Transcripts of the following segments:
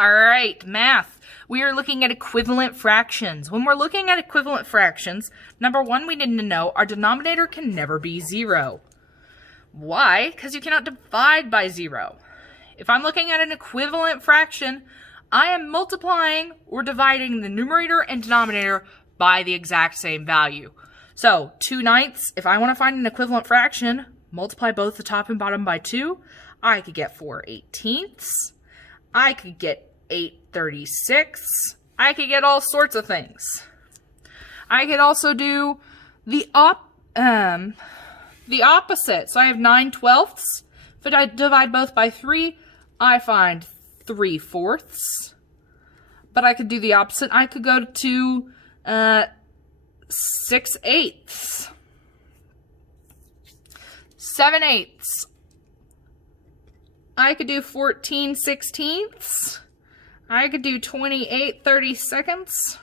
All right, math. We are looking at equivalent fractions. When we're looking at equivalent fractions, number one, we need to know our denominator can never be 0. Why? Because you cannot divide by 0. If I'm looking at an equivalent fraction, I am multiplying or dividing the numerator and denominator by the exact same value. So 2/9, if I want to find an equivalent fraction, multiply both the top and bottom by 2, I could get 4/18. I could get 8/36. I could get all sorts of things. I could also do the opposite. So I have 9/12. If I divide both by 3, I find 3/4. But I could do the opposite. I could go to 6/8. 7/8. I could do 14/16. I could do 28/32.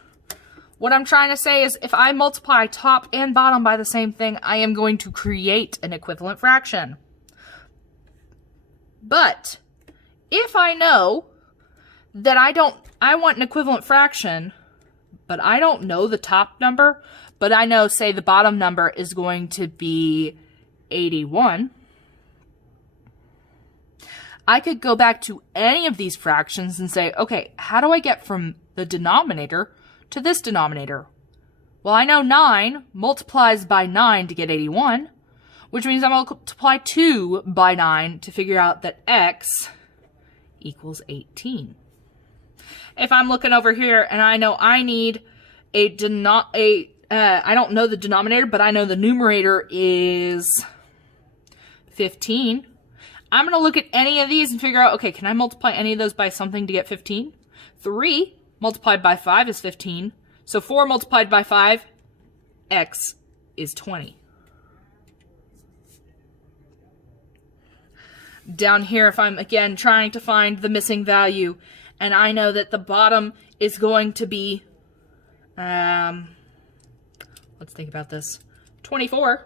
What I'm trying to say is if I multiply top and bottom by the same thing, I am going to create an equivalent fraction. But if I know that I want an equivalent fraction, but I don't know the top number, but I know, say, the bottom number is going to be 81, I could go back to any of these fractions and say, okay, how do I get from the denominator to this denominator? Well, I know 9 multiplies by 9 to get 81, which means I'm going to multiply 2 by 9 to figure out that x equals 18. If I'm looking over here and I know I need I don't know the denominator, but I know the numerator is 15. I'm going to look at any of these and figure out, okay, can I multiply any of those by something to get 15? 3 multiplied by 5 is 15. So 4 multiplied by 5, x is 20. Down here, if I'm, again, trying to find the missing value, and I know that the bottom is going to be, let's think about this, 24.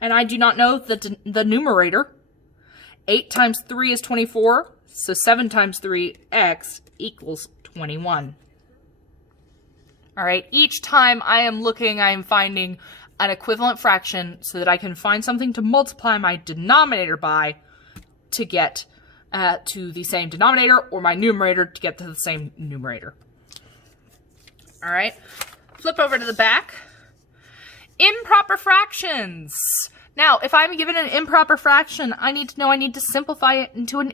And I do not know the numerator. 8 times 3 is 24, so 7 times 3, x equals 21. All right, each time I am looking, I am finding an equivalent fraction so that I can find something to multiply my denominator by to get to the same denominator, or my numerator to get to the same numerator. All right, flip over to the back. Improper fractions. Now, if I'm given an improper fraction, I need to know I need to simplify it into a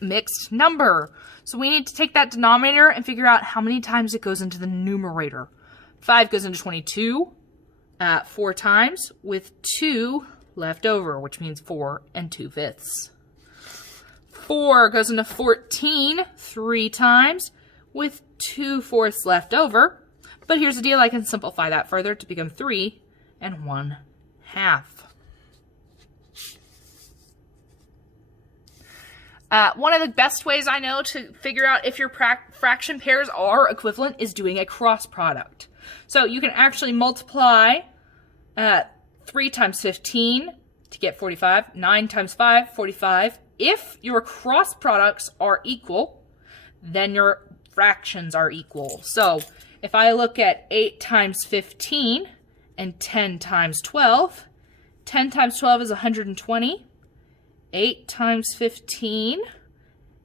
mixed number. So we need to take that denominator and figure out how many times it goes into the numerator. 5 goes into 22 4 times with 2 left over, which means 4 2/5. 4 goes into 14 3 times with 2/4 left over. But here's the deal, I can simplify that further to become 3 1/2. One of the best ways I know to figure out if your fraction pairs are equivalent is doing a cross product. So you can actually multiply 3 times 15 to get 45, 9 times 5, 45. If your cross products are equal, then your fractions are equal. So if I look at 8 times 15 and 10 times 12, 10 times 12 is 120. 8 times 15,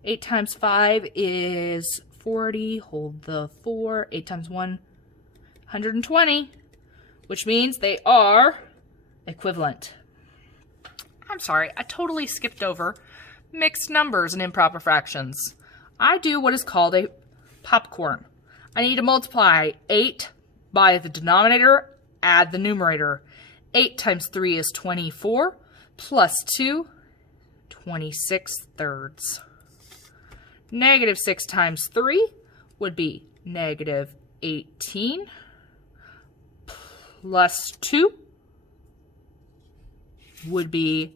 8 times 5 is 40, hold the 4, 8 times 1, 120, which means they are equivalent. I'm sorry, I totally skipped over mixed numbers and improper fractions. I do what is called a popcorn. I need to multiply 8 by the denominator, add the numerator. 8 times 3 is 24, plus 2, 26/3. Negative 6 times 3 would be negative 18, plus 2 would be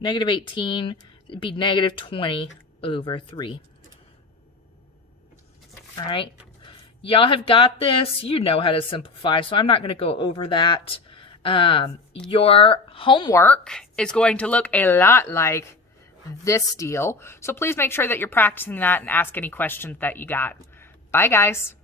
negative 18, it'd be negative 20/3. All right. Y'all have got this. You know how to simplify, so I'm not going to go over that. Your homework is going to look a lot like this deal. So please make sure that you're practicing that and ask any questions that you got. Bye, guys.